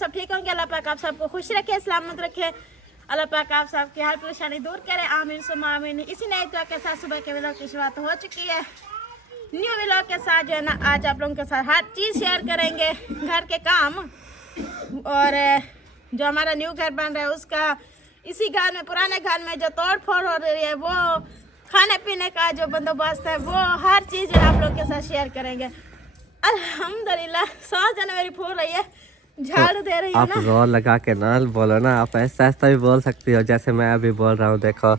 सब ठीक होंगे। अल्लाह पाक आप सबको खुश रखे, सलामत रखे। अल्लाह पाक आप सबकी हर परेशानी दूर करे, आमीन सुम्मा आमीन। इसी नई दुआ के साथ सुबह के व्लॉग की शुरुआत हो चुकी है। न्यू व्लॉग के साथ जो है ना आज आप लोगों के साथ हर चीज़ शेयर करेंगे, घर के काम और जो हमारा न्यू घर बन रहा है उसका, इसी घर में पुराने घर में जो तोड़ फोड़ हो रही है वो, खाने पीने का जो बंदोबस्त है वो, हर चीज़ आप लोगों के साथ शेयर करेंगे। अल्हम्दुलिल्लाह 100 जनवरी फूल रही है, झाड़ू दे रही है ना। आप जोर लगा के ना बोलो ना, आप ऐसा ऐसा भी बोल सकती हो जैसे मैं अभी बोल रहा हूँ। देखो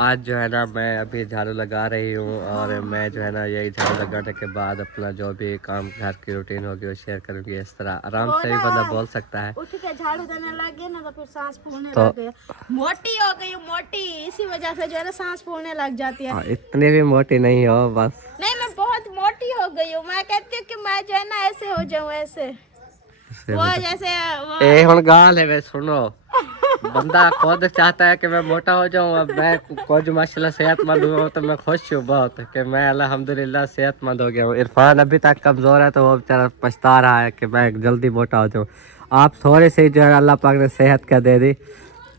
आज जो है ना मैं अभी झाड़ू लगा रही हूँ और मैं जो है ना यही झाड़ू लगाने के बाद अपना जो भी काम घर की रूटीन होगी वो शेयर करूँगी। इस तरह आराम से भी बंदा बोल सकता है। उठ के झाड़ू देने लग गए ना तो फिर सांस फूलने लग गई, मोटी हो गई मोटी, इसी वजह से जो है ना सांस फूलने लग जाती है। इतनी भी मोटी नहीं हो बस। नहीं मैं बहुत मोटी हो गई हूँ, मैं कहती हूँ कि मैं जो है ना ऐसे हो जाऊँ, ऐसे वो जैसे वो ए हुन गाल है वे सुनो, बंदा खुद चाहता है कि मैं मोटा हो जाऊं। अब मैं कुछ माशाल्लाह सेहतमंद हूँ तो मैं खुश हूँ बहुत कि मैं अल्हम्दुलिल्लाह सेहतमंद हो गया हूँ। इरफान अभी तक कमज़ोर है तो वो बेचारा पछता रहा है कि मैं जल्दी मोटा हो जाऊँ। आप थोड़ी सी जो है अल्लाह पाक ने सेहत क्या दे दी,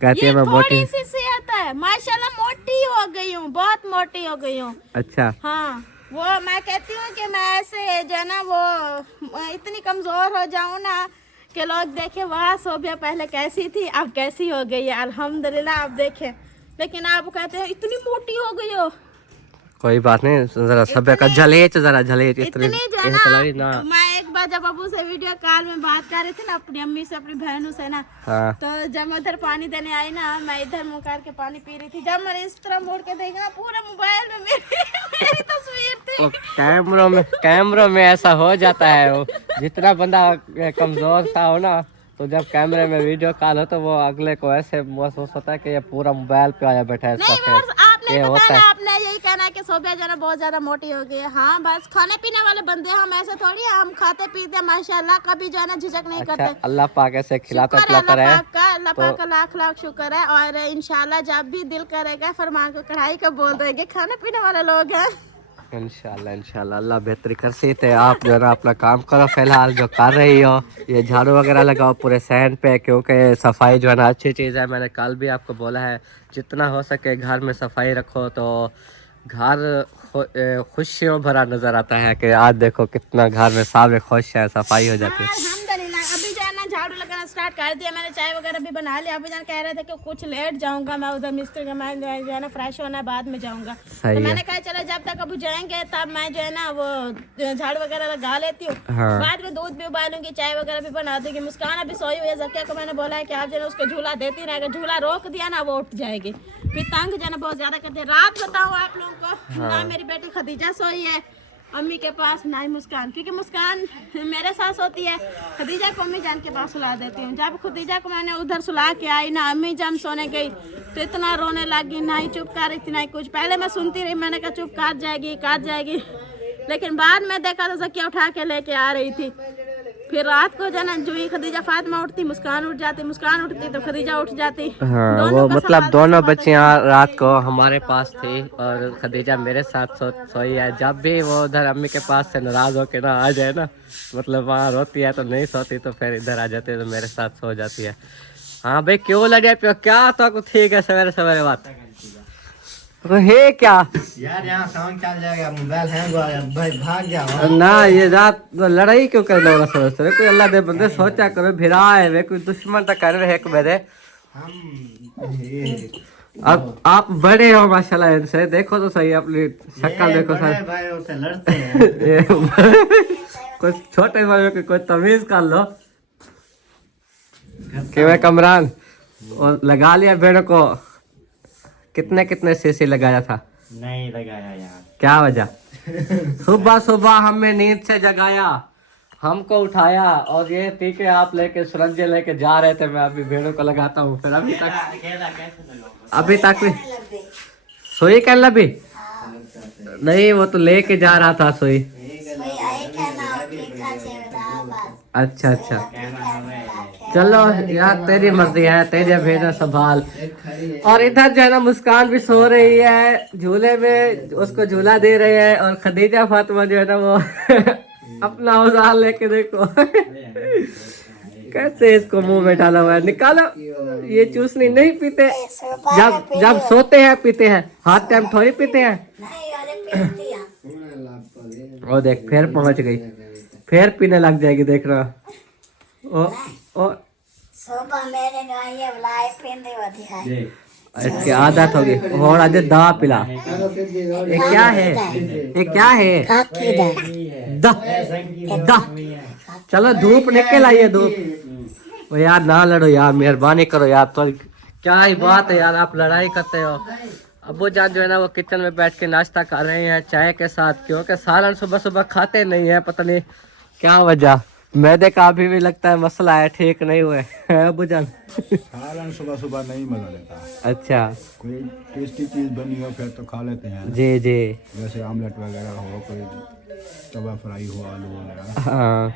कहती है मैं मोटी। थोड़ी सी सेहत है, माशाल्लाह मोटी हो गई हूँ, बहुत मोटी हो गई हूँ। अच्छा हाँ वो मैं कहती हूँ कि मैं ऐसे जो है ना वो इतनी कमज़ोर हो जाऊँ ना कि लोग देखे वाह सोबिया पहले कैसी थी अब कैसी हो गई है, अल्हम्दुलिल्लाह आप देखे। लेकिन आप कहते हैं इतनी मोटी हो गई हो। कोई बात नहीं, जरा सब का झलेच, जरा झलेच इतनी जो है ना, मैं एक बार जब अबू से वीडियो कॉल में बात कर रही थी ना अपनी अम्मी से, अपनी बहनों से ना, हाँ। तो जब मैं उधर पानी देने आई ना, मैं इधर मुँह करके पानी पी रही थी, जब मैंने इस तरह मुड़ के देखा पूरे मोबाइल में मेरी तस्वीर थी। कैमरों में ऐसा हो जाता है। वो जितना बंदा कमजोर सा हो ना तो जब कैमरे में वीडियो कॉल हो तो वो अगले को ऐसे महसूस होता है कि ये पूरा मोबाइल पे आया बैठा है इसका फेस। आपने बताया, आपने यही कहना है कि सोबिया जो है बहुत ज्यादा मोटी हो गई है। हाँ बस खाने पीने वाले बंदे हम ऐसे थोड़ी है, हम खाते पीते माशाल्लाह, कभी जो है ना झिझक नहीं करते। अल्लाह पाक ऐसे खिलाता पिलाता रहे। अल्लाह पाक का लाख लाख शुक्र है। और इंशाल्लाह जब भी दिल करेगा फरमान को कढ़ाई का बोल देंगे, खाने पीने वाले लोग हैं। इंशाल्लाह इंशाल्लाह अल्लाह बेहतरी कर सकते हैं। आप जो है ना अपना काम करो, फिलहाल जो कर रही हो ये झाड़ू वगैरह लगाओ पूरे सहन पे, क्योंकि सफाई जो है ना अच्छी चीज़ है। मैंने कल भी आपको बोला है जितना हो सके घर में सफाई रखो तो घर खुशियों भरा नज़र आता है। कि आज देखो कितना घर में सामने खुश है, सफाई हो जाती है। अभी जो है ना झाड़ू लगाना स्टार्ट कर दिया मैंने, चाय वगैरह भी बना लिया। अभी जान कह रहे थे कि कुछ लेट जाऊंगा मैं उधर मिस्त्री का, मैं जो है ना फ्रेश होना है बाद में जाऊंगा। तो मैंने कहा चलो जब तक अभी जाएंगे तब मैं जो है ना वो झाड़ू वगैरह लगा लेती हूँ। हाँ। बाद में दूध भी उबालूंगी, चाय वगैरह भी बना दूंगी। मुस्कान अभी सोई हुई है, जकिया को मैंने बोला है कि आप जो है उसको झूला देती रहे, अगर झूला रोक दिया ना वो उठ जाएगी, फिर तंग जो है ना बहुत ज्यादा करते हैं। रात बताऊँ आप लोगों को, ना मेरी बेटी खदीजा सोई है अम्मी के पास, ना ही मुस्कान, क्योंकि मुस्कान मेरे साथ होती है। खदीजा को अम्मी जान के पास सुला देती हूँ। जब खदीजा को मैंने उधर सुला के आई ना, अम्मी जान सोने गई तो इतना रोने लगी, ना ही चुप कर रही थी ना ही कुछ। पहले मैं सुनती रही, मैंने कहा चुप कर जाएगी, लेकिन बाद में देखा तो जकिया उठा के लेके आ रही थी। फिर रात को जाना जो ही खदीजा फातिमा उठती मुस्कान उठ जाती, मुस्कान उठती तो खदीजा उठ जाती। हाँ वो मतलब दोनों बच्चियाँ रात को हमारे पास थी और खदीजा मेरे साथ सोई है। जब भी वो उधर अम्मी के पास से नाराज होके ना आ जाए ना, मतलब वहाँ रोती है तो नहीं सोती तो फिर इधर आ जाती है तो मेरे साथ सो जाती है। हाँ भाई क्यों लगे पे क्या तो ठीक है, सवेरे सवेरे बात तो है क्या यार, यहाँ साउंड चल जाएगा, मोबाइल हैंग हो गया भाई, भाग जाओ ना। ये रात तो लड़ाई क्यों कर रहे हो सोच रहे कोई अल्लाह दे बंदे सोचा करो भिरा है वे कोई दुश्मन तो कर रहे एक मेरे। अब आप बड़े हो माशाल्लाह इनसे, देखो तो सही अपनी शक्ल देखो सर भाई उसे लड़ते हैं। कुछ छोटे भाइयों की कोई तमीज कर लो। कि कमरान और लगा लिया भेड़ को, कितने सीसी लगाया था? नहीं लगाया यार। क्या वजह? सुबह सुबह हमें नींद से जगाया, हमको उठाया और ये तीखे आप लेके सुरंजे लेके जा रहे थे। मैं अभी भेड़ों को लगाता हूँ, फिर अभी तक सोई कर लभी नहीं, वो तो लेके जा रहा था सोई। अच्छा चलो यार तेरी मर्जी है, तेरे भेजा संभाल। और इधर जो है ना मुस्कान भी सो रही है झूले में, उसको झूला दे रहे हैं। और खदीजा फातिमा जो है ना वो अपना औजार लेके देखो कैसे इसको मुंह में डाला हुआ है, निकालो। ये चूसनी नहीं पीते, जब जब सोते हैं पीते हैं, हाथ टाइम थोड़ी पीते हैं। ओ देख फिर पहुंच गई, फिर पीने लग जाएगी, देख रहा। ओ इसकी आदत होगी। और आज दा पिला, ये क्या है, ये क्या है, दा दा। चलो धूप निकल आई है, धूप। ओ यार ना लड़ो यार, मेहरबानी करो यार, तो क्या ही बात है यार, आप लड़ाई करते हो। अब्बू जान जो है ना वो किचन में बैठ के नाश्ता कर रहे हैं चाय के साथ, क्योंकि सालन सुबह सुबह खाते नहीं है, पता नहीं क्या वजह। मैदे का अभी भी लगता है मसला है, ठीक नहीं हुए अब्बू जान। सालन सुबह सुबह नहीं मजा लेता। अच्छा, कोई टेस्टी चीज बनी हो फिर तो खा लेते हैं, जी जी। जैसे आमलेट वगैरह हो, कोई तवा फ्राई हो, आलू वगैरह। हाँ,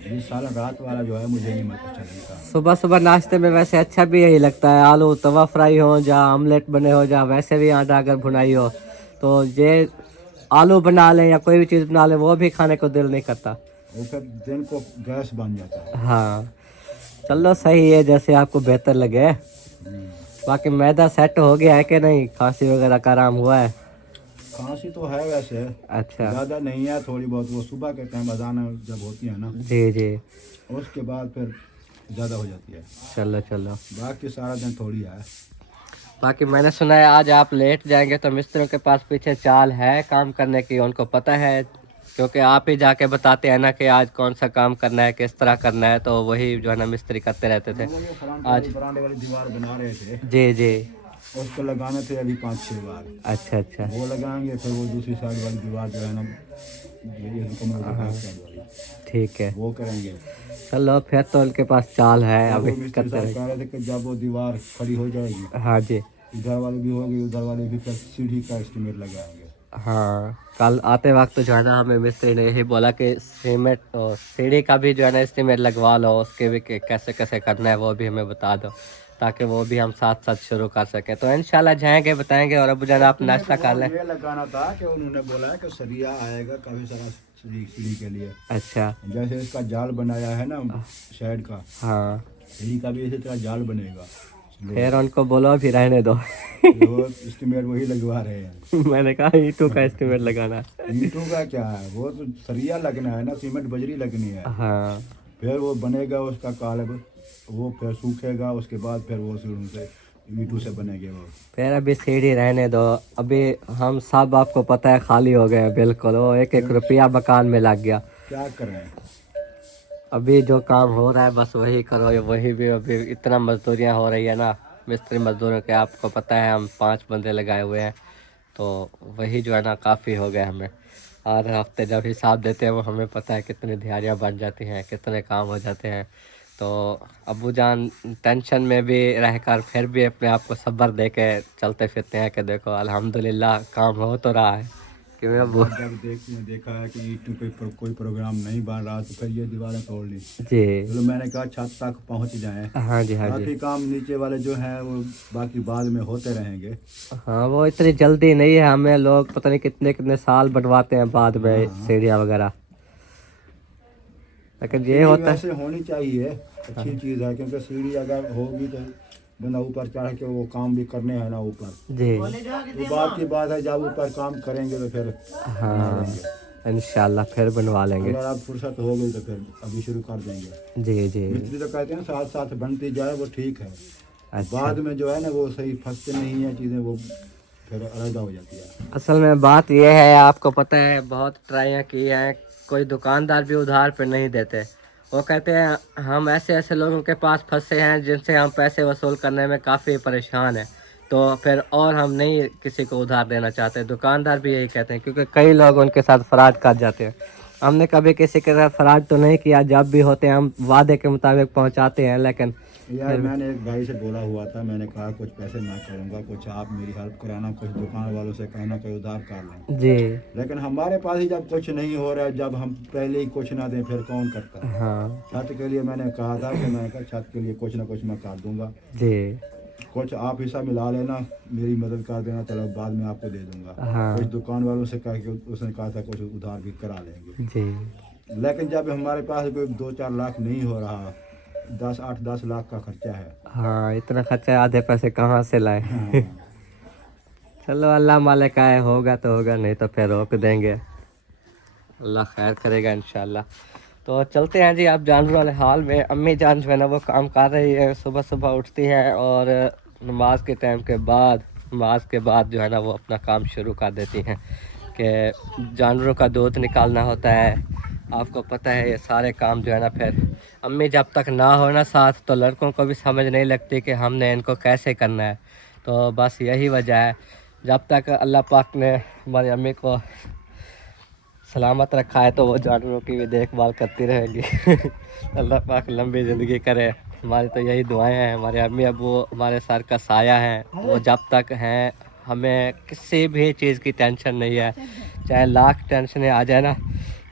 ये सालन रात वाला जो है मुझे नहीं अच्छा लगता। सुबह सुबह नाश्ते में वैसे अच्छा भी यही लगता है, आलू तवा फ्राई हो या आमलेट बने हो या वैसे भी आटा अगर भुनाई हो, तो ये आलू बना लें या कोई भी चीज़ बना लें वो भी खाने को दिल नहीं करता। वो फिर दिन को गैस बन जाता है। हाँ चलो सही है, जैसे आपको बेहतर लगे। बाकी मैदा सेट हो गया है कि नहीं, खांसी वगैरह का आराम हुआ है? खांसी तो है वैसे, अच्छा, ज़्यादा नहीं है, थोड़ी बहुत। वो सुबह के टाइम अजान जब होती है ना, जी जी, उसके बाद फिर ज़्यादा हो जाती है। चलो चलो। बाकी सारा दिन थोड़ी है। बाकी मैंने सुना है आज आप लेट जाएंगे, तो मिस्त्रियों के पास पीछे चाल है काम करने की, उनको पता है, क्योंकि आप ही जाके बताते हैं ना कि आज कौन सा काम करना है, किस तरह करना है, तो वही जो है ना मिस्त्री करते रहते थे। आज बरामदे वाली दीवार बना रहे थे, जी जी, उसको लगाने थे अभी 5-6 बार। अच्छा अच्छा, वो लगाएंगे, फिर वो दूसरी साइड वाली दीवार जो है ना, ये कमर के पास साइड वाली, ठीक है। वो करेंगे। चलो फिर तो उनके पास चाल है, वो अभी मिस्त्री करते साहब रहेंगे। कह रहे थे कि जब वो दीवार खड़ी हो जाएगी, हाँ जी, इधर वाली भी होगी, उधर वाली भी, फिर सीढ़ी का एस्टिमेट लगाएंगे। हाँ कल आते वक्त तो जो है ना हमें मिस्त्री ने यही बोला कि सीमेंट और सीढ़ी का भी जो है ना एस्टिमेट लगवा लो, उसके भी कैसे कैसे करना है वो भी हमें बता दो, ताकि वो भी हम साथ साथ शुरू कर सके। तो इंशाल्लाह जाएंगे बताएंगे। और अब जाना आप नाश्ता कर लें। ये लगाना था कि उन्होंने बोला है कि सरिया आएगा काफी सारा सीढ़ी के लिए। अच्छा, जैसे इसका जाल बनाया है ना शेड का, हाँ सीढ़ी का भी इसी तरह जाल बनेगा। फिर उनको बोलो अभी रहने दो वो एस्टिमेट वही लगवा रहे हैं। मैंने कहा ईंटों का एस्टिमेट लगाना है। ईंटों का क्या है, वो तो सरिया लगना है ना, सीमेंट बजरी लगनी है। हाँ फिर वो बनेगा उसका कालब, वो फिर सूखेगा, उसके बाद फिर वो से ईंटों से बनेंगे वो। फिर अभी सीढ़ी रहने दो, अभी हम सब आपको पता है खाली हो गए बिल्कुल, वो एक एक रुपया मकान में लग गया। क्या करें, अभी जो काम हो रहा है बस वही करो, वही भी अभी इतना मजदूरियाँ हो रही है ना, मिस्त्री मजदूरों के आपको पता है हम 5 बंदे लगाए हुए हैं, तो वही जो है ना काफ़ी हो गया हमें। हर हफ्ते जब हिसाब देते हैं वो हमें पता है कितनी दिहाड़ियाँ बन जाती हैं, कितने काम हो जाते हैं। तो अब्बू जान टेंशन में भी रहकर फिर भी अपने आप को सब्र दे के चलते फिरते हैं कि देखो अल्हम्दुलिल्लाह काम हो तो रहा है। कि मैं अब्बू जब देखा है कि ईंटों पे कोई प्रोग्राम नहीं बन रहा, तो फिर ये दीवारें तोड़ ली। जी, चलो मैंने कहा छत तक पहुंच जाएं। हाँ जी, हाँ जी, बाकी काम नीचे वाले जो हैं वो बाकी बाद में होते रहेंगे। हाँ वो इतनी जल्दी नहीं है, हमें लोग पता नहीं कितने कितने साल बनवाते हैं बाद में सीढ़ियाँ वगैरह, लेकिन ये होता है। वैसे होनी चाहिए, अच्छी चीज़ है, क्योंकि सीढ़ी अगर होगी तो बंदा ऊपर चढ़ के वो काम भी करने हैं ना ऊपर। जी, वो बात की बात है, जब ऊपर काम करेंगे तो फिर हाँ इंशाल्लाह फिर बनवा लेंगे। अगर आप फुर्सत हो गई तो फिर अभी शुरू कर देंगे। जी जी, मिस्त्री तो कहते हैं साथ साथ बनती जाए, वो ठीक है। अच्छा। बाद में जो है ना वो सही फंसते नहीं है चीज़ें, वो फिर अलग हो जाती है। असल में बात यह है, आपको पता है बहुत ट्राइयाँ की हैं, कोई दुकानदार भी उधार पे नहीं देते। वो कहते हैं हम ऐसे ऐसे लोगों के पास फंसे हैं जिनसे हम पैसे वसूल करने में काफ़ी परेशान हैं, तो फिर और हम नहीं किसी को उधार देना चाहते। दुकानदार भी यही कहते हैं, क्योंकि कई लोग उनके साथ फ्रॉड कर जाते हैं। हमने कभी किसी के साथ फ्रॉड तो नहीं किया, जब भी होते हैं हम वादे के मुताबिक पहुंचाते हैं, लेकिन यार मैंने एक भाई से बोला हुआ था, मैंने कहा कुछ पैसे ना करूँगा, कुछ आप मेरी हेल्प कराना, कुछ दुकान वालों से कहना कि उधार कर लें। जी, लेकिन हमारे पास ही जब कुछ नहीं हो रहा है, जब हम पहले ही कुछ ना दें फिर कौन करता है। हाँ छत के लिए मैंने कहा था कि मैंने कहा छत के लिए कुछ ना कुछ मैं कर दूंगा, जी, कुछ आप हिस्सा मिला लेना, मेरी मदद कर देना, चलो बाद में आपको दे दूंगा। हाँ कुछ दुकान वालों से कह के उसने कहा था कुछ उधार भी करा लेंगे। जी, लेकिन जब हमारे पास कोई 2-4 लाख नहीं हो रहा, 8-10 लाख का खर्चा है। हाँ इतना खर्चा आधे पैसे कहाँ से लाए। हाँ। चलो अल्लाह मालिक आए, होगा तो होगा, नहीं तो फिर रोक देंगे, अल्लाह खैर करेगा इंशाल्लाह। तो चलते हैं जी आप जानवर वाले हाल में। अम्मी जान जो है ना वो काम कर रही है, सुबह सुबह उठती है और नमाज के टाइम के बाद, नमाज के बाद जो है ना वो अपना काम शुरू कर देती हैं कि जानवरों का दूध निकालना होता है। आपको पता है ये सारे काम जो है ना, फिर अम्मी जब तक ना हो ना साथ तो लड़कों को भी समझ नहीं लगती कि हमने इनको कैसे करना है। तो बस यही वजह है, जब तक अल्लाह पाक ने हमारी अम्मी को सलामत रखा है तो वो जानवरों की भी देखभाल करती रहेगी। अल्लाह पाक लंबी ज़िंदगी करे, हमारी तो यही दुआएं हैं। हमारे अम्मी अबू हमारे सर का साया हैं, वो जब तक हैं हमें किसी भी चीज़ की टेंशन नहीं है, चाहे लाख टेंशनें आ जाए ना,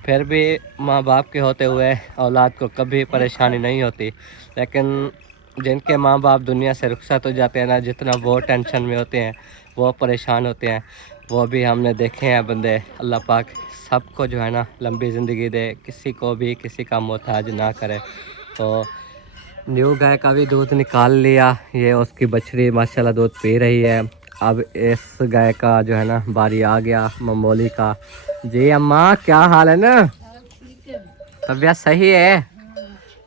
फिर भी माँ बाप के होते हुए औलाद को कभी परेशानी नहीं होती। लेकिन जिनके माँ बाप दुनिया से रुखसत हो जाते हैं ना, जितना वो टेंशन में होते हैं, वो परेशान होते हैं, वो भी हमने देखे हैं बंदे। अल्लाह पाक सबको जो है ना लंबी ज़िंदगी दे, किसी को भी किसी का मोहताज ना करे। तो न्यू गाय का भी दूध निकाल लिया, ये उसकी बछड़ी माशाल्लाह दूध पी रही है। अब इस गाय का जो है ना बारी आ गया ममोली का। जी अम्मा क्या हाल है ना, तबीयत सही है?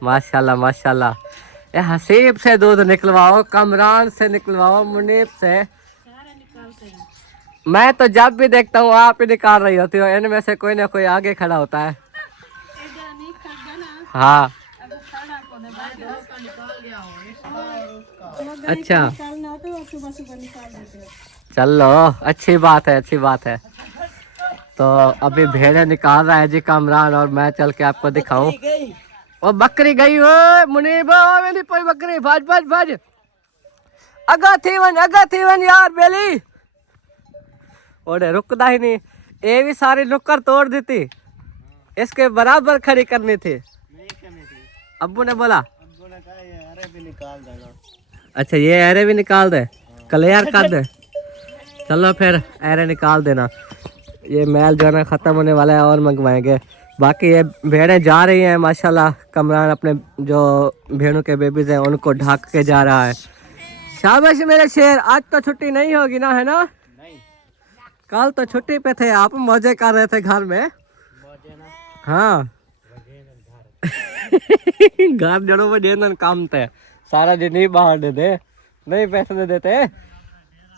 माशाल्लाह माशाल्लाह। ये हसीब से दूध निकलवाओ, कमरान से निकलवाओ, मुनीब से। मैं तो जब भी देखता हूँ आप ही निकाल रही होती हो, इनमें से कोई ना कोई आगे खड़ा होता है। हाँ अच्छा चलो अच्छी बात है, अच्छी बात है। तो अभी भेड़े निकाल रहा है जी कामरान, और मैं चल के आपको दिखाऊं। ओ बकरी गई हो मुनीब, मेरी कोई बकरी, भाज भाज भाज, अगा थी वन यार बेली। ओडे रुकदा ही नहीं, ये भी सारी नुक्कर तोड़ दी थी, इसके बराबर खड़ी करनी थी। अब्बू ने बोला अच्छा ये एरे भी निकाल दे, क्लियर कर दे। चलो फिर एरे निकाल देना, ये मैल जो है ना ख़त्म होने वाला है और मंगवाएंगे। बाकी ये भेड़ें जा रही हैं माशाल्लाह। कमरान अपने जो भेड़ों के बेबीज हैं उनको ढक के जा रहा है। शाबाश मेरे शेर, आज तो छुट्टी नहीं होगी ना, है ना? कल तो छुट्टी पे थे आप, मौजे कर रहे थे घर में। हाँ घर जड़ों में जेनन काम थे, सारा दिन ही बाहर दे दे, नहीं पैसे दे देते।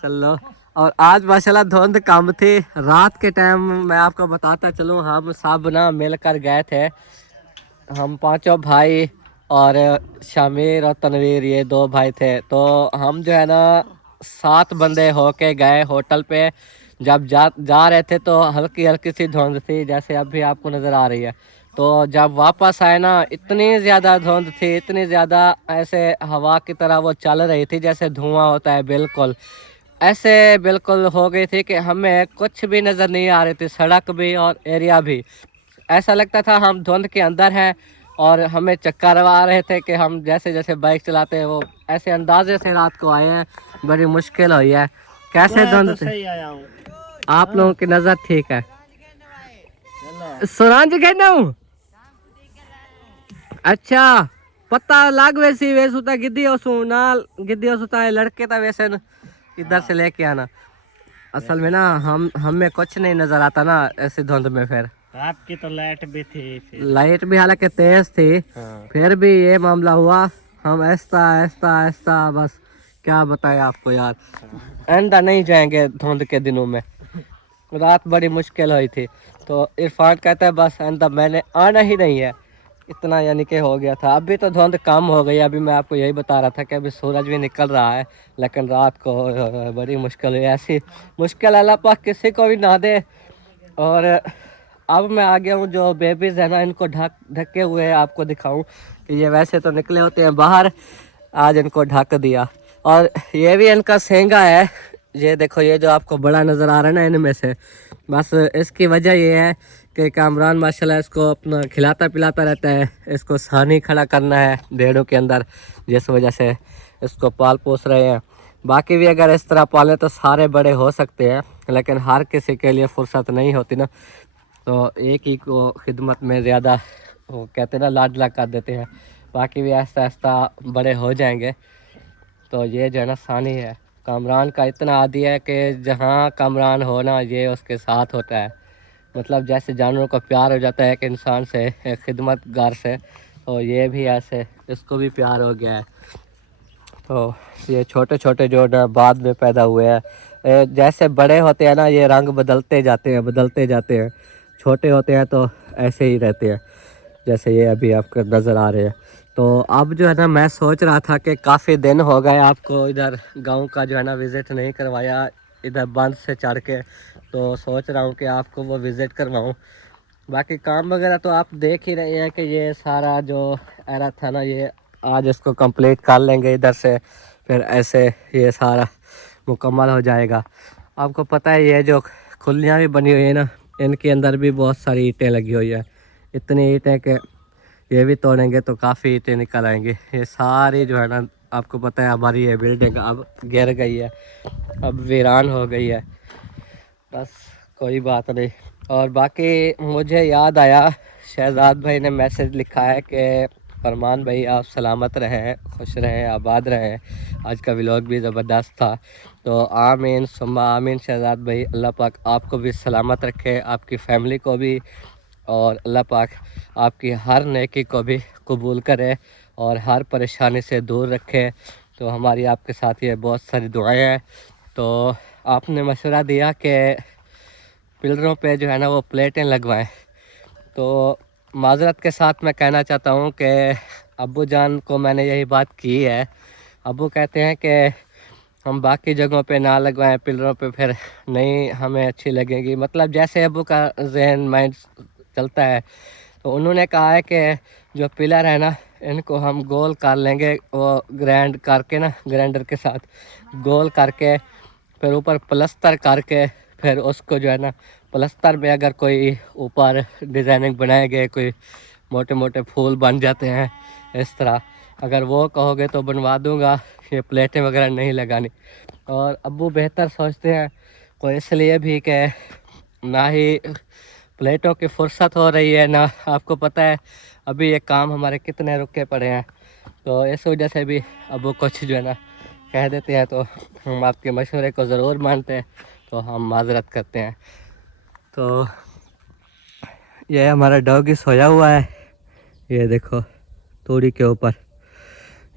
चलो, और आज माशाल्लाह धुंध कम थी। रात के टाइम मैं आपको बताता चलूँ, हम सब ना मिलकर गए थे, हम पांचों भाई और शामिर और तनवीर, ये दो भाई थे। तो हम जो है ना 7 बंदे होके गए होटल पे। जब जा रहे थे तो हल्की हल्की सी धुंध थी, जैसे अभी आपको नज़र आ रही है। तो जब वापस आए ना, इतनी ज़्यादा धुंध थी, इतनी ज़्यादा ऐसे हवा की तरह वो चल रही थी जैसे धुआं होता है, बिल्कुल ऐसे बिल्कुल हो गई थी कि हमें कुछ भी नज़र नहीं आ रही थी, सड़क भी और एरिया भी। ऐसा लगता था हम धुंध के अंदर हैं और हमें चक्कर आ रहे थे कि हम जैसे जैसे बाइक चलाते हैं, वो ऐसे अंदाजे से रात को आए हैं। बड़ी मुश्किल हुई है। कैसे धुंध थे? आप लोगों की नज़र ठीक है? सुरांज कहना हूँ। अच्छा पता लाग वैसी वैसे होता गिद्दी उसू नाल गिद्दी होता है लड़के था वैसे न, इधर से लेके आना। असल में ना हमें कुछ नहीं नजर आता ना ऐसी धुंध में। फिर रात की तो लाइट भी थी, लाइट भी हालांकि तेज थी। हाँ। फिर भी ये मामला हुआ। हम ऐसा ऐसा ऐसा बस क्या बताएं आपको यार, आइंदा नहीं जाएंगे धुंध के दिनों में। रात बड़ी मुश्किल हुई थी। तो इरफान कहता है बस आइंदा मैंने आना ही नहीं है, इतना यानी कि हो गया था। अभी तो धुंध कम हो गई। अभी मैं आपको यही बता रहा था कि अभी सूरज भी निकल रहा है, लेकिन रात को बड़ी मुश्किल हुई। ऐसी मुश्किल अल्लाह पाक किसी को भी ना दे। और अब मैं आ गया हूँ, जो बेबीज़ है ना इनको ढके हुए आपको दिखाऊं कि ये वैसे तो निकले होते हैं बाहर, आज इनको ढक दिया। और ये भी इनका सेंगा है, ये देखो, ये जो आपको बड़ा नज़र आ रहा है ना इनमें से, बस इसकी वजह ये है कि कामरान माशाल्लाह इसको अपना खिलाता पिलाता रहता है। इसको सानी खड़ा करना है भेड़ों के अंदर, जिस वजह से इसको पाल पोस रहे हैं। बाकी भी अगर इस तरह पालें तो सारे बड़े हो सकते हैं, लेकिन हर किसी के लिए फुर्सत नहीं होती ना। तो एक ही को खिदमत में ज़्यादा वो कहते हैं ना लाडला कर देते हैं। बाकी भी आहिस्ता आहिस्ता बड़े हो जाएंगे। तो ये जो है ना सानी है, कामरान का इतना आदी है कि जहाँ कामरान हो ना ये उसके साथ होता है। मतलब जैसे जानवरों को प्यार हो जाता है एक इंसान से, एक खिदमतगार से, तो ये भी ऐसे इसको भी प्यार हो गया है। तो ये छोटे छोटे जो ना बाद में पैदा हुए हैं, जैसे बड़े होते हैं ना ये रंग बदलते जाते हैं। छोटे होते हैं तो ऐसे ही रहते हैं जैसे ये अभी आपको नज़र आ रहे हैं। तो अब जो है ना मैं सोच रहा था कि काफ़ी दिन हो गए आपको इधर गांव का जो है ना विज़िट नहीं करवाया इधर बंद से चढ़ के, तो सोच रहा हूँ कि आपको वो विज़िट करवाऊँ। बाकी काम वगैरह तो आप देख ही रहे हैं कि ये सारा जो एरा था ना ये आज इसको कंप्लीट कर लेंगे इधर से, फिर ऐसे ये सारा मुकम्मल हो जाएगा। आपको पता है ये जो खुलियाँ भी बनी हुई है ना इनके अंदर भी बहुत सारी ईंटें लगी हुई है। इतनी ईंटें कि ये भी तोड़ेंगे तो काफ़ी ईंटें निकल आएंगी। ये सारी जो है ना आपको पता है हमारी ये बिल्डिंग अब गिर गई है, अब वीरान हो गई है। बस कोई बात नहीं। और बाकी मुझे याद आया शहजाद भाई ने मैसेज लिखा है कि फरमान भाई आप सलामत रहें, खुश रहें, आबाद रहें। आज का व्लॉग भी ज़बरदस्त था। तो आमीन सुम्मा आमीन शहजाद भाई, अल्लाह पाक आपको भी सलामत रखे, आपकी फ़ैमिली को भी, और अल्लाह पाक आपकी हर नेकी को भी कबूल करे और हर परेशानी से दूर रखे। तो हमारी आपके साथ ये बहुत सारी दुआएं हैं। तो आपने मशवरा दिया कि पिलरों पे जो है ना वो प्लेटें लगवाएं। तो माज़रत के साथ मैं कहना चाहता हूँ कि अब्बू जान को मैंने यही बात की है। अब्बू कहते हैं कि हम बाकी जगहों पे ना लगवाएं पिलरों पे, फिर नहीं हमें अच्छी लगेगी। मतलब जैसे अब्बू का जहन माइंड चलता है, तो उन्होंने कहा है कि जो पिलर है ना इनको हम गोल कर लेंगे, वो ग्राइंड करके ना ग्राइंडर के साथ गोल करके फिर ऊपर प्लस्तर करके फिर उसको जो है ना प्लस्तर में अगर कोई ऊपर डिज़ाइनिंग बनाए गए, कोई मोटे मोटे फूल बन जाते हैं इस तरह, अगर वो कहोगे तो बनवा दूंगा। ये प्लेटें वगैरह नहीं लगानी। और अब्बू बेहतर सोचते हैं को इसलिए भी कि ना ही प्लेटों की फुर्सत हो रही है, ना आपको पता है अभी ये काम हमारे कितने रुके पड़े हैं। तो इस वजह से भी अब्बू कुछ जो है ना कह देते हैं, तो हम आपके मशवरे को ज़रूर मानते हैं, तो हम माज़रत करते हैं। तो ये हमारा डॉगी सोया हुआ है, ये देखो तूड़ी के ऊपर।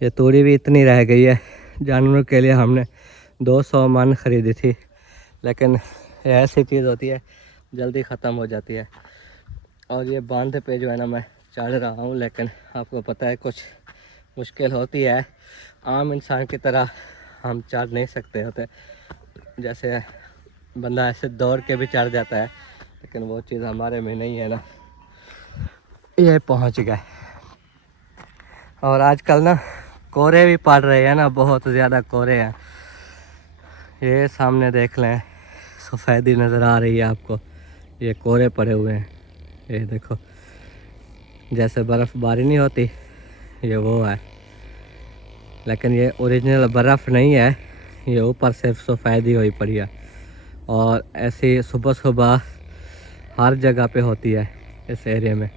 ये तूड़ी भी इतनी रह गई है, जानवरों के लिए हमने 200 मन ख़रीदी थी, लेकिन ऐसी चीज़ होती है जल्दी ख़त्म हो जाती है। और ये बांध पे जो है ना मैं चढ़ रहा हूँ, लेकिन आपको पता है कुछ मुश्किल होती है। आम इंसान की तरह हम चढ़ नहीं सकते होते, जैसे बंदा ऐसे दौड़ के भी चढ़ जाता है, लेकिन वो चीज़ हमारे में नहीं है ना। ये पहुँच गए। और आजकल ना कोहरे भी पड़ रहे हैं ना, बहुत ज़्यादा कोहरे हैं। ये सामने देख लें सफ़ेदी नज़र आ रही है आपको, ये कोहरे पड़े हुए हैं। ये देखो जैसे बर्फ़बारी नहीं होती, ये वो है, लेकिन ये ओरिजिनल बर्फ़ नहीं है, ये ऊपर सिर्फ सफ़ेदी हुई पड़ी है। और ऐसी सुबह सुबह हर जगह पे होती है इस एरिया में,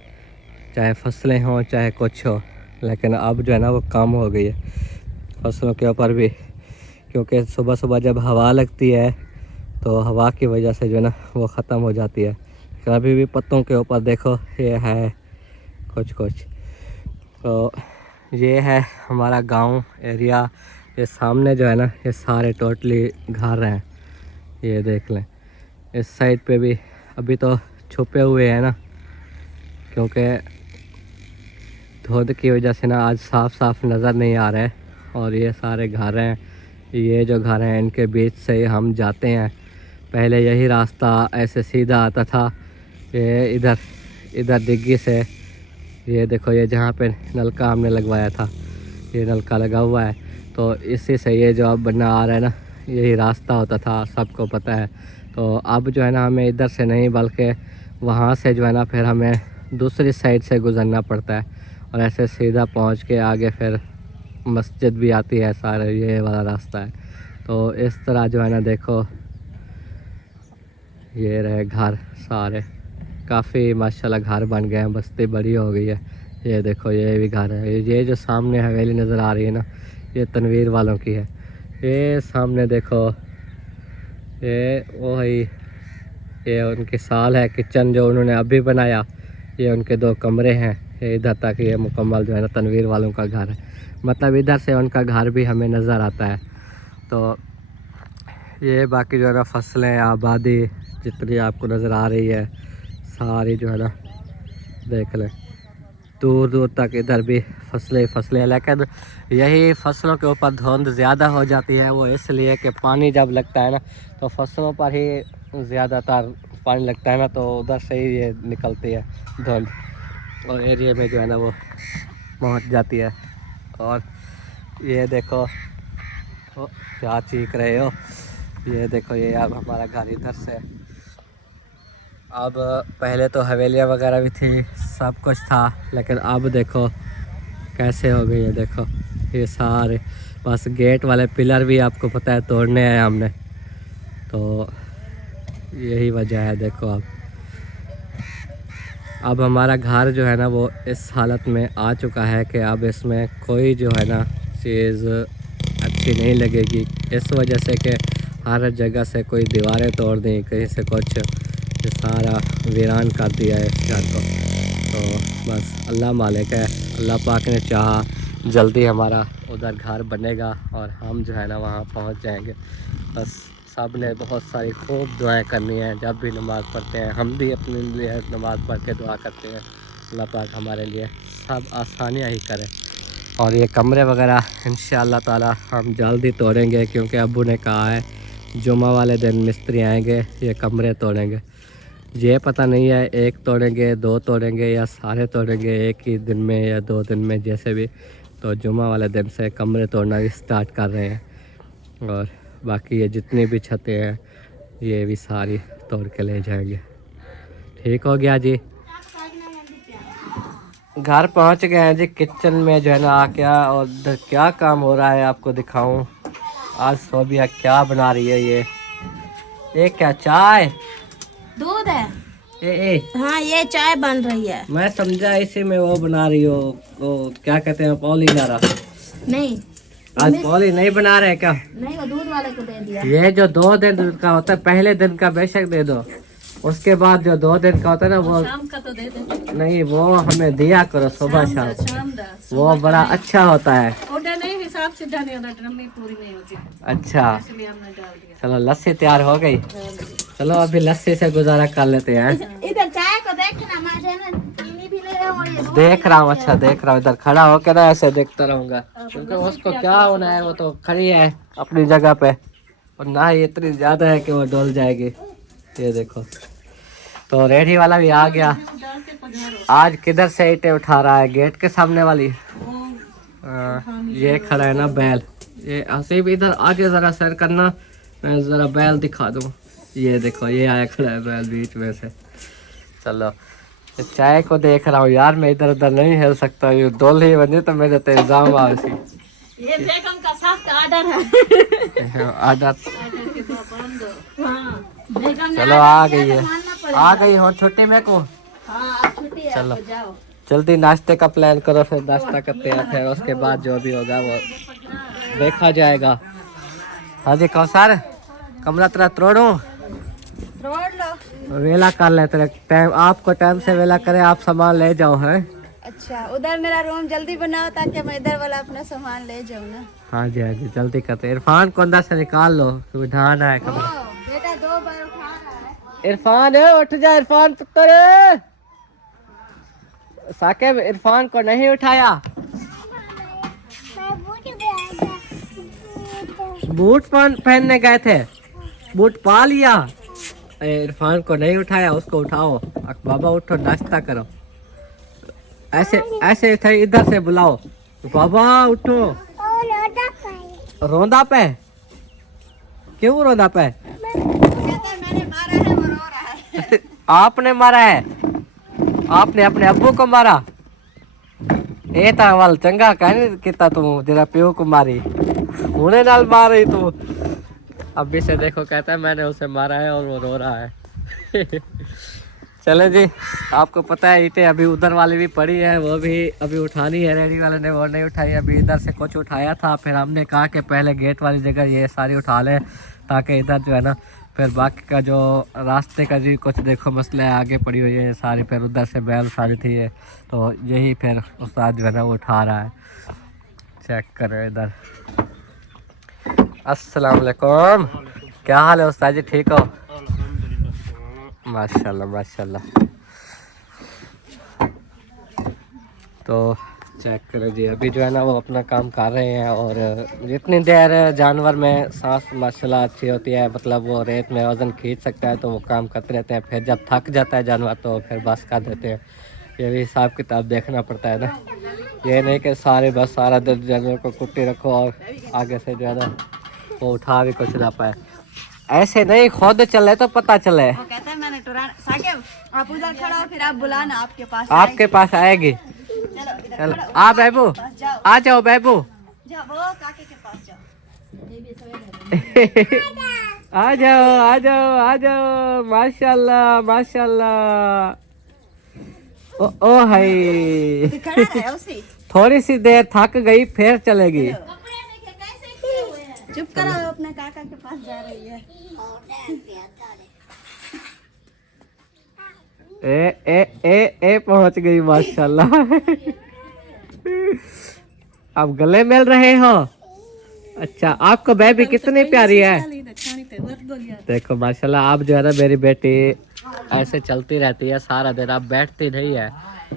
चाहे फसलें हों चाहे कुछ हो। लेकिन अब जो है ना वो कम हो गई है फसलों के ऊपर भी, क्योंकि सुबह सुबह जब हवा लगती है तो हवा की वजह से जो है ना वो ख़त्म हो जाती है। लेकिन अभी भी पत्तों के ऊपर देखो ये है कुछ कुछ। तो ये है हमारा गांव एरिया। ये सामने जो है ना ये सारे टोटली घर हैं, ये देख लें। इस साइड पे भी अभी तो छुपे हुए हैं ना, क्योंकि धुंध की वजह से ना आज साफ साफ नज़र नहीं आ रहा है। और ये सारे घर हैं, ये जो घर हैं इनके बीच से हम जाते हैं। पहले यही रास्ता ऐसे सीधा आता था, ये इधर डिग्गी से, ये देखो ये जहाँ पे नलका हमने लगवाया था ये नलका लगा हुआ है, तो इसी से ये जो अब बना आ रहा है ना यही रास्ता होता था, सबको पता है। तो अब जो है ना हमें इधर से नहीं बल्कि वहाँ से जो है ना फिर हमें दूसरी साइड से गुज़रना पड़ता है, और ऐसे सीधा पहुँच के आगे फिर मस्जिद भी आती है, सारा ये वाला रास्ता है। तो इस तरह जो है ना देखो ये रहे घर सारे, काफ़ी माशाल्लाह घर बन गए हैं, बस्ती बड़ी हो गई है। ये देखो ये भी घर है। ये जो सामने हवेली नज़र आ रही है ना, ये तनवीर वालों की है। ये सामने देखो, ये वो है, ये उनकी साल है किचन जो उन्होंने अभी बनाया। ये उनके 2 कमरे हैं। ये इधर तक ये मुकम्मल जो है ना तनवीर वालों का घर है। मतलब इधर से उनका घर भी हमें नज़र आता है। तो ये बाकी जो है ना फसलें, आबादी जितनी आपको नज़र आ रही है सारी जो है ना, देख लें दूर दूर तक इधर भी फसलें फसलें। लेकिन यही फसलों के ऊपर धुंध ज़्यादा हो जाती है, वो इसलिए कि पानी जब लगता है ना तो फसलों पर ही ज़्यादातर पानी लगता है ना, तो उधर से ही ये निकलती है धुंध और एरिया में जो है ना वो पहुंच जाती है। और ये देखो ओ, क्या चीख रहे हो, ये देखो ये अब हमारा घर इधर से। अब पहले तो हवेलियाँ वगैरह भी थी, सब कुछ था, लेकिन अब देखो कैसे हो गई है। देखो ये सारे बस गेट वाले पिलर भी आपको पता है तोड़ने हैं हमने, तो यही वजह है। देखो अब हमारा घर जो है ना वो इस हालत में आ चुका है कि अब इसमें कोई जो है ना चीज़ अच्छी नहीं लगेगी, इस वजह से कि हर जगह से कोई दीवारें तोड़ दी, कहीं से कुछ, ये सारा वीरान कर दिया है इस घर को। तो बस अल्लाह मालिक है, अल्लाह पाक ने चाहा जल्दी हमारा उधर घर बनेगा और हम जो है ना वहाँ पहुँच जाएंगे। बस सब ने बहुत सारी खूब दुआएं करनी है। जब भी नमाज़ पढ़ते हैं हम भी अपने लिए नमाज़ पढ़ के दुआ करते हैं, अल्लाह पाक हमारे लिए सब आसानियाँ ही करे। और ये कमरे वगैरह इंशाअल्लाह ताला हम जल्दी तोड़ेंगे, क्योंकि अब्बू ने कहा है जुमा वाले दिन मिस्त्री आएंगे ये कमरे तोड़ेंगे। ये पता नहीं है 1 तोड़ेंगे, 2 तोड़ेंगे या सारे तोड़ेंगे एक ही दिन में या 2 दिन में, जैसे भी। तो जुमा वाले दिन से कमरे तोड़ना भी स्टार्ट कर रहे हैं और बाकी ये जितनी भी छतें हैं ये भी सारी तोड़ के ले जाएंगे। ठीक हो गया जी। घर पहुंच गए हैं जी, किचन में जो है ना आ गया और क्या काम हो रहा है आपको दिखाऊं। आज सोबिया क्या बना रही है, ये क्या चाय दूध है। ए हाँ ये चाय बन रही है। मैं समझा इसी में वो बना रही हो, वो क्या कहते हैं पॉलिनारा। नहीं आज पॉली नहीं बना रहे क्या? नहीं, वो दूध वाले को दे दिया। ये जो 2 दिन का होता है, पहले दिन का बेशक दे दो, उसके बाद जो 2 दिन का होता है ना वो शाम का तो दे दे। नहीं, वो हमें दिया करो सुबह शाम, वो बड़ा अच्छा होता है। नहीं हिसाब से डाले, ड्रम में पूरी नहीं होती, अच्छा इसलिए हमने डाल दिया। चलो लस्सी तैयार हो गई, चलो अभी लस्सी से गुजारा कर लेते हैं। इधर चाय को देखना, मैं जो है ना चीनी भी ले रहा हूँ और ये दूध देख रहा हूँ, अच्छा देख रहा हूँ, इधर खड़ा होकर ना ऐसे देखता रहूंगा, क्योंकि उसको क्या होना है, वो तो खड़ी है अपनी जगह पे और ना ही इतनी ज्यादा है कि वो डोल जाएगी। ये देखो तो रेडी वाला भी आ गया। आज किधर से ईंटें उठा रहा है, गेट के सामने वाली। ये खड़ा है ना बैल, ये हसीब इधर आगे जरा सर करना, मैं जरा बैल दिखा दूँ। ये देखो ये आया खड़ा है बैल बीच में से। चलो चाय को देख रहा हूँ यार, मैं इधर उधर नहीं हिल सकता, ये डोल ही बने तो मेरे तो इल्जाम आ इसी। ये बेगम का सख्त आर्डर है। आदत हाँ, बेगम ने चलो आर्डर आ किया गई तो है, मानना पड़ेगा। आ गई हो छुट्टी में को। हाँ अब छुट्टी है, चलो। आपको जाओ। जल्दी नाश्ते का प्लान करो, फिर नाश्ता करते हैं, फिर उसके बाद जो भी होगा वो देखा जाएगा। हाँ जी कौसर, कमरा तेरा तोड़ूं, रोड लो। वेला कर ले, तेरे टाइम आपको टाइम से वेला करे, आप सामान ले जाओ है। अच्छा उधर मेरा रूम जल्दी बनाओ ताकि मैं इधर वाला अपना सामान ले जाऊँ ना। हाँ जी जल्दी करते। इरफान को अंदर से निकाल लो, विधान है कमरा। बेटा 2 बार उठा रहा है। इरफान उठ जा, इरफान पुत्र। साकिब इरफान को नहीं उठाया, बूट पहनने गए थे, बूट पा लिया। इरफान को नहीं उठाया, उसको उठाओ। बाबा उठो नाश्ता करो, ऐसे ऐसे इधर से बुलाओ, बाबा उठो। रोंदा पे क्यों रोंदा पे? मैंने मारा है, वो रो रहा है। आपने मारा है, आपने अपने अब्बू को मारा। ये तो वाल चंगा कहने किता तू, तेरा प्यो को मारी, उन्हें नाल मार रही तू। अभी से देखो कहता है मैंने उसे मारा है और वो रो रहा है। चलो जी, आपको पता है ईंटें अभी उधर वाली भी पड़ी है, वो भी अभी उठानी है। रेडी वाले ने वो नहीं उठाई, अभी इधर से कुछ उठाया था, फिर हमने कहा कि पहले गेट वाली जगह ये सारी उठा लें ताकि इधर जो है ना फिर बाकी का जो रास्ते का जी कुछ देखो मसला है, आगे पड़ी हुई है सारी, फिर उधर से बैल सारी थी ये, तो यही फिर उस्ताद जो है ना वो उठा रहा है। चेक करो इधर। अस्सलाम वालेकुम, क्या हाल है उस्ताद जी, ठीक हो? माशाल्लाह माशाल्लाह। तो चेक करो जी, अभी जो है ना वो अपना काम कर रहे हैं, और जितनी देर जानवर में सांस माशाल्लाह अच्छी होती है, मतलब वो रेत में वजन खींच सकता है तो वो काम करते रहते हैं। फिर जब थक जाता है जानवर तो फिर बस कर देते हैं। ये भी हिसाब किताब देखना पड़ता है ना, ये नहीं कि सारे बस सारा दिन जानवर को कुट्टी रखो और आगे से जो है ना वो उठा भी कुछ ना पाए। ऐसे नहीं, खुद चले तो पता चले। वो कहता है मैंने टुरान साकिब आप उधर खड़ा हो, फिर आप बुलाना आपके पास आपके पास आएगी। चलो इधर चलो खड़ा हो, आ बेबू, जाओ आ जाओ बेबू। जाओ वो काके के पास जाओ। आ जाओ आ जाओ आ जाओ, माशाल्लाह माशाल्लाह। ओ हाय, खड़ा रहे उसी। थोड़ी सी देर थक गई फिर चलेगी। चुप करो, अपने काका के पास जा रही है। ए पहुंच गई माशाल्लाह। अब गले मिल रहे हो? अच्छा, आपको बेबी कितनी प्यारी है, देखो माशाल्लाह। आप जो है ना मेरी बेटी ऐसे चलती रहती है सारा दिन, अब बैठती नहीं है।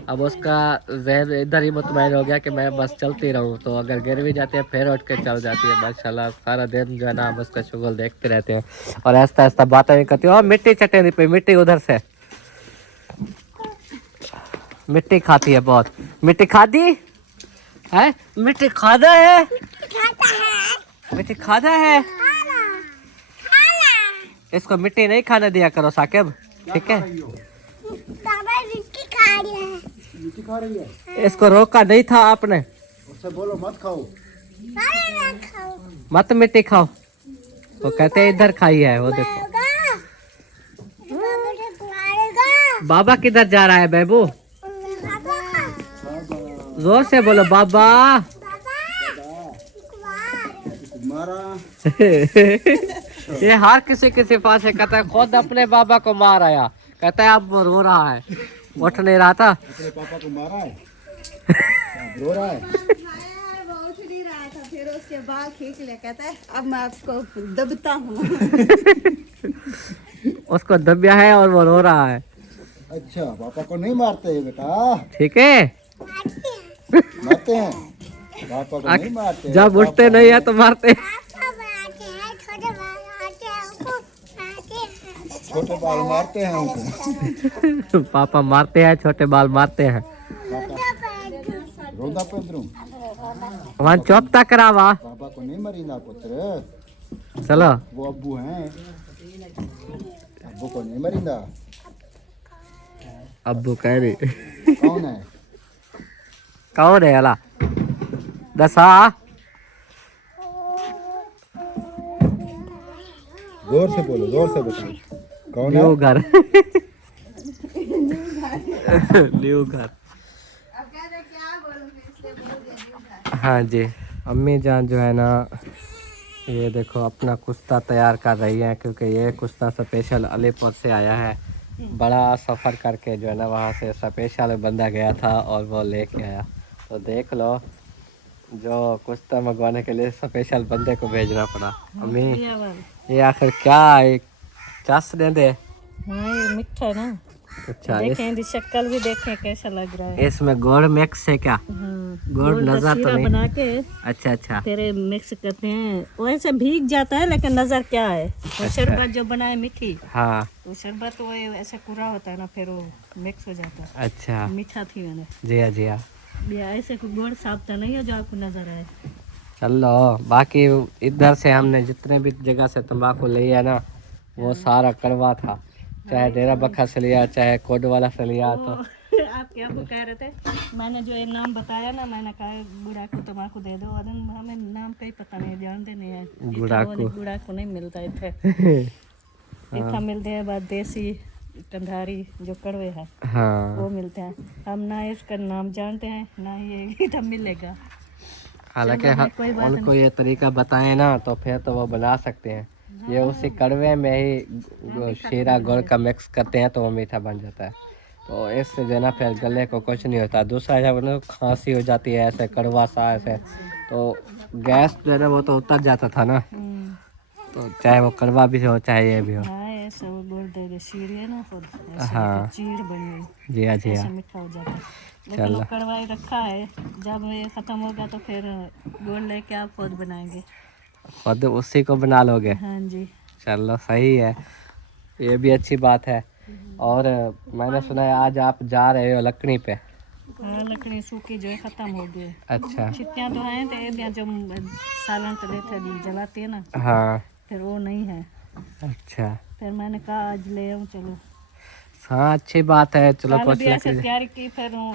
अब उसका जहन इधर ही मुतमईन हो गया कि मैं बस चलती रहूं, तो अगर गिर भी जाती है फिर उठ के चल जाती है माशाल्लाह। सारा दिन जो है ना हम उसका शुगल देखते रहते हैं, और ऐसा ऐसा बातें भी करती है। और मिट्टी चटेनी पे, मिट्टी उधर से मिट्टी खाती है बहुत। मिट्टी खाती है, मिट्टी खादा है, मिट्टी खादा है। इसको मिट्टी नहीं खाने दिया करो साकिब, ठीक है? खा रही है, इसको रोका नहीं था आपने, उससे बोलो मत खाओ। मत मिट्टी खाओ, तो कहते हैं इधर खाई है। वो देखो बाबा किधर जा रहा है बेबू, जोर से बोलो बाबा। ये हर किसी के सिफा से कहता है, खुद अपने बाबा को मार आया, कहता है अब वो रो रहा है, उठ नहीं रहा था। अपने पापा को मारा है, रो रहा है। वो उठ नहीं रहा था, फिर उसके बाल खींच ले, कहता है अब मैं आपको दबता हूँ। उसको दबिया है और वो रो रहा है। अच्छा, पापा को नहीं मारते हैं बेटा, ठीक है, मारते हैं पापा को नहीं मारते। जब उठते नहीं है तो मारते। छोटे बाल मारते हैं उनको। पापा मारते हैं, छोटे बाल मारते हैं। रोंदा पेंद्रू वहाँ चौपता करावा। पापा को नहीं मरीना पुत्र, चलो वो अब्बू हैं, अब्बू को नहीं मरीना। अब्बू कह रही कौन है? कौन है अला दसा? जोर से बोलो, जोर से बताओ कौन है? न्यू घर। न्यू घर। हाँ जी, अम्मी जान जो है ना ये देखो अपना कुश्ता तैयार कर रही है, क्योंकि ये कुश्ता स्पेशल अलीपुर से आया है। बड़ा सफ़र करके जो है ना वहाँ से स्पेशल बंदा गया था और वो लेके आया। तो देख लो, जो कुश्ता मंगवाने के लिए स्पेशल बंदे को भेजना पड़ा। अम्मी ये आखिर क्या है, चास दे दे। हाँ ये मीठा है ना। अच्छा, देखें इनकी शक्ल भी देखें कैसा लग रहा है। इसमें गुड़ मिक्स है क्या? गुड़ नजर तो नहीं बना के अच्छा अच्छा फिर मिक्स करते हैं, वैसे भीग जाता है लेकिन नजर क्या है, वो शरबत जो बनाए मीठी, हाँ वो शरबत वो ऐसे पूरा होता है ना, फिर वो मिक्स हो जाता है। अच्छा मीठा थी मैंने जी हाँ जी हाँ। ऐसे कोई गुड़ साफ तो नहीं है जो आपको नजर आए। चलो बाकी इधर से हमने जितने भी जगह से तंबाकू लिया है ना वो सारा करवा था, चाहे डेरा बखा से लिया चाहे कोडवाला से लिया। तो आप क्या कह रहे थे, मैंने जो ये नाम बताया ना, मैंने कहा गुड़ा को तम्बाकू दे दो, हमें नाम का ही पता नहीं, जानते नहीं है। गुड़ा को नहीं मिलता इतने, इतना मिलते हैं बाद देसी कंधारी जो कड़वे है हाँ वो मिलते हैं। हम ना इसका नाम जानते हैं ना ये इधर मिलेगा। हालांकि चलो, कोई बात उनको ये तरीका बताएं ना तो फिर तो वो बना सकते हैं। ये उसी कड़वे में ही शीरा गुड़ का मिक्स करते हैं तो वो मीठा बन जाता है। तो इससे जो है ना फिर गले को कुछ नहीं होता। दूसरा जब उन्हें खांसी हो जाती है ऐसे कड़वा सा ऐसे, तो गैस जो है ना वो तो उतर जाता था ना। तो चाहे वो कड़वा भी हो चाहे ये भी हो। हाँ ऐसे वो बोल दे शीरी है ना खुद ऐसे हाँ। चीड़ बनी हुई जी हाँ जी ऐसे हाँ। मीठा हो जाता है। लेकिन वो कड़वाई रखा है, जब ये खत्म होगा तो फिर गुड़ लेके आप खुद बनाएंगे। खुद उसी को बना लोगे? हाँ जी। चलो सही है, ये भी अच्छी बात है। और मैंने सुना है आज आप जा रहे हो लकड़ी पे। हाँ लकड़ी सूखी जो है खत्म हो गई। अच्छा। छिट्टियाँ तो हैं तो ये जो सालन तो लेते जलाते हैं ना, हाँ। फिर वो नहीं है। अच्छा। फिर मैंने कहा आज ले आऊँ चलो। हाँ अच्छी बात है। चलो कल कुछ भी ऐसे लकड़ी। तैयारी की, फिर वो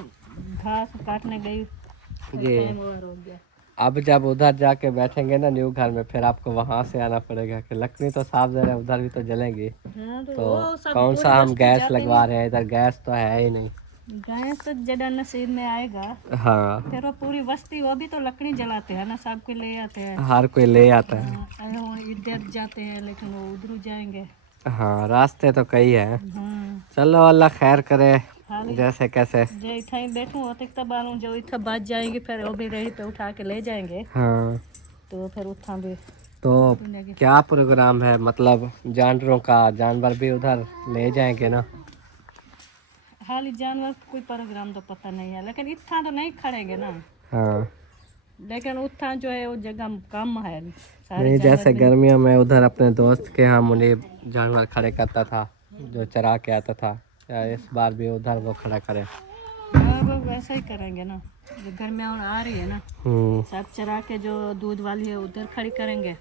घास काटने गई, जी। टाइम ओवर हो गया। अब जब उधर जाके बैठेंगे ना न्यू घर में, फिर आपको वहां से आना पड़ेगा कि लकड़ी तो साफ जगह उधर भी तो जलेंगी। हाँ तो वो सब कौन पूरी सा हम बस्ती गैस जाती लगवा रहे हैं, इधर गैस तो है ही नहीं। गैस तो जड़ा नसीब में आएगा। हाँ फिर वो पूरी बस्ती वो भी तो लकड़ी जलाते हैं ना, सबके ले आते हैं। हर कोई ले आता है। हाँ, वो इधर जाते हैं लेकिन वो उधर जाएंगे। हाँ रास्ते तो कई है। हाँ चलो अल्लाह खैर करे खाली जैसे कैसे। जो इतना ही बैठूँ होते तब आऊँ, जो इतना बात जाएंगे फिर वो भी रही पे उठा के ले जाएंगे। हाँ तो फिर उठा भी तो क्या प्रोग्राम है, मतलब जानवरों का, जानवर भी उधर ले जाएंगे ना? खाली जानवर कोई प्रोग्राम तो पता नहीं है, लेकिन इतना तो नहीं खड़ेंगे ना। हाँ लेकिन उतना जो है वो जगह कम है। नहीं जैसे गर्मियों में उधर अपने दोस्त के यहाँ मुझे जानवर खड़े करता था जो चरा के आता था, या इस बार भी उधर वो खड़ा करे? हाँ वो वैसा ही करेंगे ना, जो गर्मियाँ आ रही है ना, सब चरा के जो दूध वाली है उधर खड़ी करेंगे,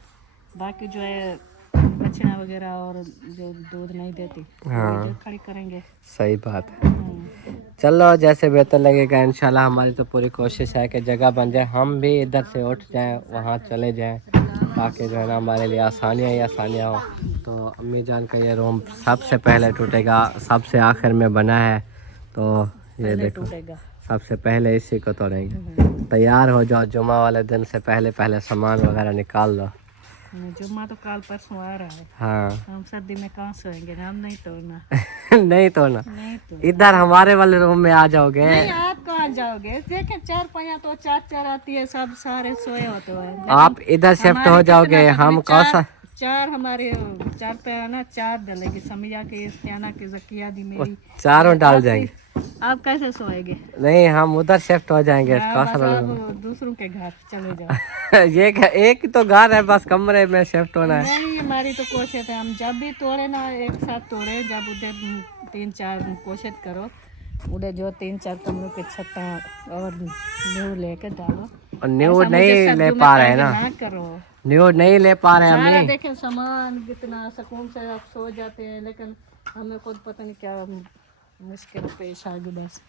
बाकी जो है बछड़ा वगैरह और जो दूध नहीं देती हाँ उधर खड़ी करेंगे। सही बात है। चलो जैसे बेहतर लगेगा इंशाल्लाह। हमारी तो पूरी कोशिश है कि जगह बन जाए, हम भी इधर से उठ जाएं वहाँ चले जाएं, ताकि जो है ना हमारे लिए आसानियाँ ही आसानियाँ हो। तो अम्मी जान का ये रूम सबसे पहले टूटेगा, सबसे आखिर में बना है, तो ये देखो सबसे पहले इसी को तोड़ेंगे। तैयार हो जाओ, जुमा वाले दिन से पहले पहले सामान वगैरह निकाल लो। जुम्मा तो कल परसों आ रहा है। हाँ हम सर्दी में कहाँ सोएंगे, हम नहीं तोड़ना। नहीं तोड़ना, नहीं तो इधर हमारे वाले रूम में आ जाओगे। नहीं, आप कहाँ जाओगे? देखे चार पैया तो चार आती है, सब सारे सोए होते हैं। आप इधर शिफ्ट हो जाओगे, हम कौन सा चार हमारे चार पे ना चार डलेगी, समिया के इस्तियाना के जकिया दी मेरी चारों डाल जाएंगे। आप कैसे सोएंगे? नहीं हम उधर शिफ्ट हो जाएंगे। हाँ, बस आप दूसरों के घर चले जाओ। ये एक ही तो घर है, बस कमरे में शिफ्ट होना है। नहीं हमारी तो कोशिश है, हम जब भी तोड़े ना एक साथ तोड़े, जब उधर 3-4 कोशिश करो, उधर जो 3-4 कमरों के छत्ता और न्यू लेके डालो। और न्यू नहीं ले पा रहे ना, करो न्यू नहीं ले पा रहे सारा हम। देखें सामान कितना सुकून से आप सो जाते हैं, लेकिन हमें खुद पता नहीं क्या मुश्किल पेश आ गई। बस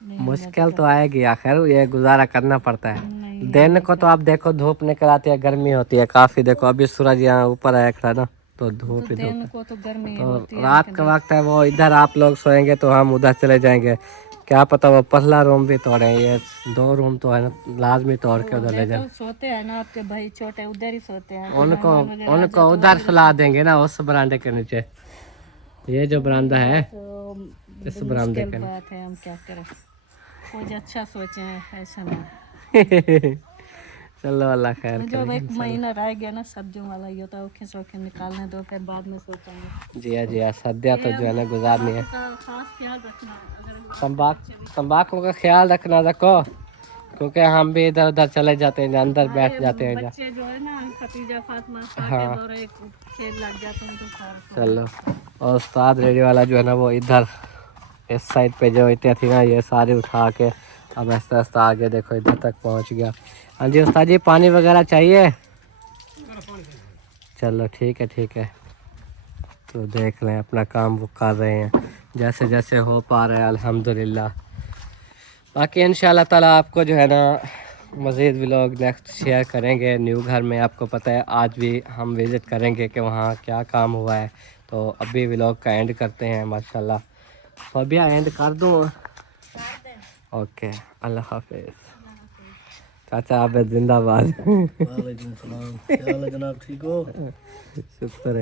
मुश्किल तो आएगी आखिर, ये गुजारा करना पड़ता है। दिन को तो आप देखो धूप निकल आती है, गर्मी होती है काफी। देखो अभी सूरज यहाँ ऊपर आया खड़ा ना, तो धूप ही धूप। को तो गर्मी तो होती है, रात का वक्त है, वो इधर आप लोग सोएंगे तो हम उधर चले जाएंगे। क्या पता वो पहला रूम भी तोड़े, ये 2 रूम तो है ना, लाजमी तोड़ के उधर ले जाए। तो सोते हैं ना आपके भाई छोटे, उधर ही सोते हैं। उनको उधर सुला देंगे ना, उस बरामदे के नीचे। ये जो बरामदा है तो इस बरामदे के बात है, हम क्या करें, कुछ अच्छा सोचे हैं ऐसा ना। चलो अल्लाह खैर जो एक महीना रह गया ना सब्जियों वाला, ये तो औखे सौखे निकालने दो, फिर बाद में सोचेंगे। जी हाँ जी हाँ, सद्या तो जो है ना गुजारनी है। खास ख्याल रखना, अगर तंबाकू का ख्याल रखना रखो, क्योंकि हम भी इधर उधर चले जाते हैं, अंदर बैठ जाते हैं। बच्चे जो है ना खतीजा फातिमा हाँ। और एक खेल लग जाते हैं तो सारा। चलो, और उस्ताद रेडी वाला जो है ना वो इधर इस साइड पे जो इतने थी ना, ये सारे उठा के अब आस्ता आस्ता आगे देखो इधर तक पहुंच गया। हाँ जी उस्ताद जी, पानी वगैरह चाहिए? चलो ठीक है। तो देख लें अपना काम वो कर रहे हैं जैसे जैसे हो पा रहा है अल्हम्दुलिल्लाह। बाकी इंशाल्लाह ताला आपको जो है ना मज़ीद व्लॉग नेक्स्ट शेयर करेंगे। न्यू घर में आपको पता है आज भी हम विज़िट करेंगे कि वहाँ क्या काम हुआ है, तो अभी व्लॉग का एंड करते हैं माशाल्लाह। फबिया एंड कर दूँ? ओके, अल्लाह हाफिज़। चाचा आप जिंदाबाद। वालेकुम सलाम, क्या हाल है जनाब, ठीक हो? शुक्र है।